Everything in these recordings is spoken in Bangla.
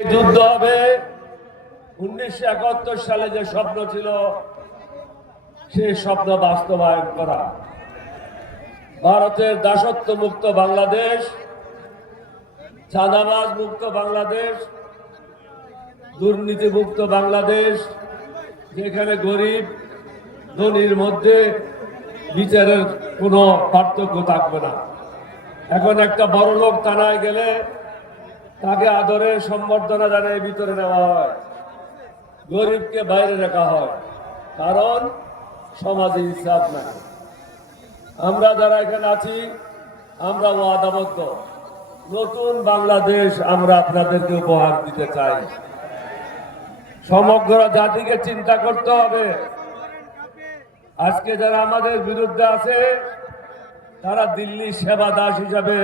যুদ্ধ হবে 1971 সালে যে স্বপ্ন ছিল সেই স্বপ্ন বাস্তবায়ন করা, ভারতের দাসত্ব মুক্ত বাংলাদেশ, চাঁদাবাজ মুক্ত বাংলাদেশ, দুর্নীতি মুক্ত বাংলাদেশ, যেখানে গরিব ধনীর মধ্যে বিচারের কোনো পার্থক্য থাকবে না। এখন একটা বড় লোক থানায় গেলে তাকে আদরের সম্বর্ধনা জানিয়ে ভিতরে নেওয়া হয়, গরিবকে বাইরে রাখা হয়, কারণ সমাজে ইনসাফ নাই। আমরা যারা এখানে আছি আমরা ওয়াদাবদ্ধ, নতুন বাংলাদেশ আমরা আপনাদেরকে উপহার দিতে চাই। সমগ্র জাতিকে চিন্তা করতে হবে। আজকে যারা আমাদের বিরুদ্ধে আছে তারা দিল্লি সেবা দাস হিসাবে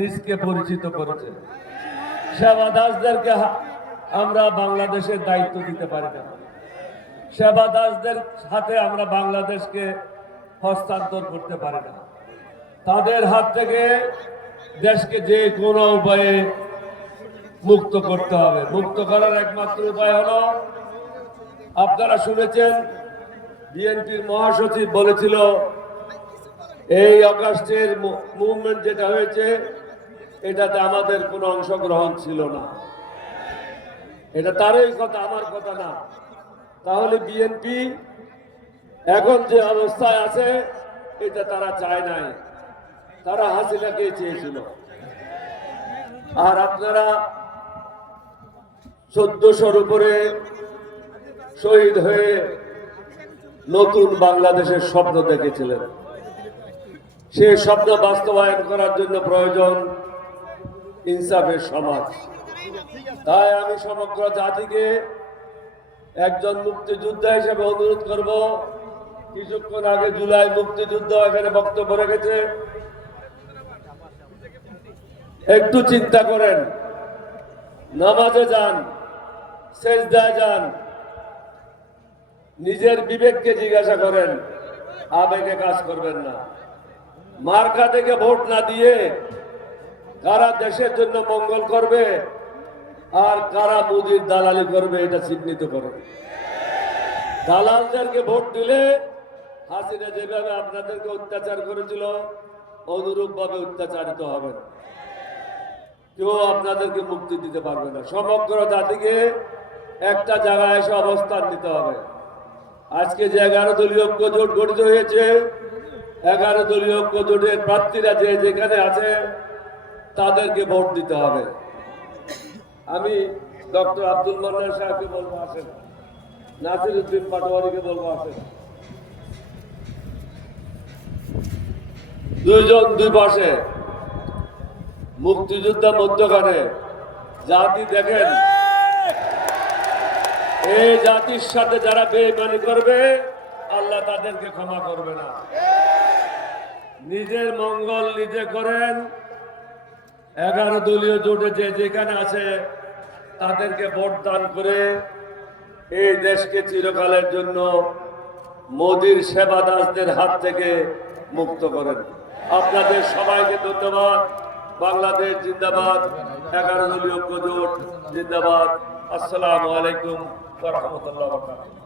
নিজকে পরিচিত করেছে। সেবা দাসদেরকে আমরা বাংলাদেশের দায়িত্ব দিতে পারি না। সেবা দাসদের হাতে আমরা বাংলাদেশকে হস্তান্তর করতে পারি না। তাদের হাত থেকে দেশকে যে কোনো উপায়ে মুক্ত করতে হবে। মুক্ত করার একমাত্র উপায় হলো, আপনারা শুনেছেন বিএনপির মহাসচিব বলেছিল এই অগাস্টের মুভমেন্ট যেটা হয়েছে এটাতে আমাদের কোনো অংশগ্রহণ ছিল না। এটা তারই কথা, আমার কথা না। তাহলে বিএনপি এখন যে অবস্থায় আছে এটা তারা চায় নাই, তারা হাসিনাকে চেয়েছিল। আর আপনারা 1400-র উপরে শহীদ হয়ে নতুন বাংলাদেশের স্বপ্ন দেখেছিলেন। সেই স্বপ্ন বাস্তবায়ন করার জন্য প্রয়োজন ইনসাফের সমাজ। তাই আমি সমগ্র জাতিকে একজন মুক্তিযোদ্ধা হিসেবে অনুরোধ করব, কিছুক্ষণ আগে জুলাই মুক্তিযুদ্ধ এখানে বক্তব্য রেখেছে, একটু চিন্তা করেন, নামাজে যান, সেজদায় যান, নিজের বিবেককে জিজ্ঞাসা করেন, আবেগে কাজ করবেন না। মার্কা থেকে ভোট না দিয়ে কারা দেশের জন্য মঙ্গল করবে আর কারা মুদির দালালি করবে এটা চিহ্নিত করে। দালালদেরকে ভোট দিলে হাসিনা যেভাবে আপনাদেরকে অত্যাচার করেছিল অনুরূপ ভাবে অত্যাচারিত হবেন, কেউ আপনাদেরকে মুক্তি দিতে পারবে না। সমগ্র জাতিকে একটা জায়গায় এসে অবস্থান নিতে হবে। আজকে যে 11 দলীয় ঐক্য জোট গঠিত হয়েছে, 11 দলীয় ঐক্য জোটের প্রার্থীরা যে যেখানে আছে তাদেরকে ভোট দিতে হবে। আমি ডক্টর আব্দুল মান্নান সাহেবকে বলবো আসেন, নাসিরউদ্দিন পাটোয়ারিকে বলবো আসেন। দুইজন দুই পাশে, মুক্তিযোদ্ধা মধ্যখানে। জাতি দেখেন, এই জাতির সাথে যারা বেঈমানি করবে আল্লাহ তাদেরকে ক্ষমা করবে না। নিজের মঙ্গল নিজে করেন। 11 দলীয় জোটে যে যেখানে আছে তাদেরকে ভোট দান করে এই দেশকে চিরকালের জন্য মোদির সেবা দাসদের হাত থেকে মুক্ত করেন। আপনাদের সবাইকে ধন্যবাদ। বাংলাদেশ জিন্দাবাদ, 11 দলীয় ঐক্য জোট জিন্দাবাদ। আসসালামু আলাইকুম ওয়া রাহমাতুল্লাহি ওয়া বারাকাতুহু।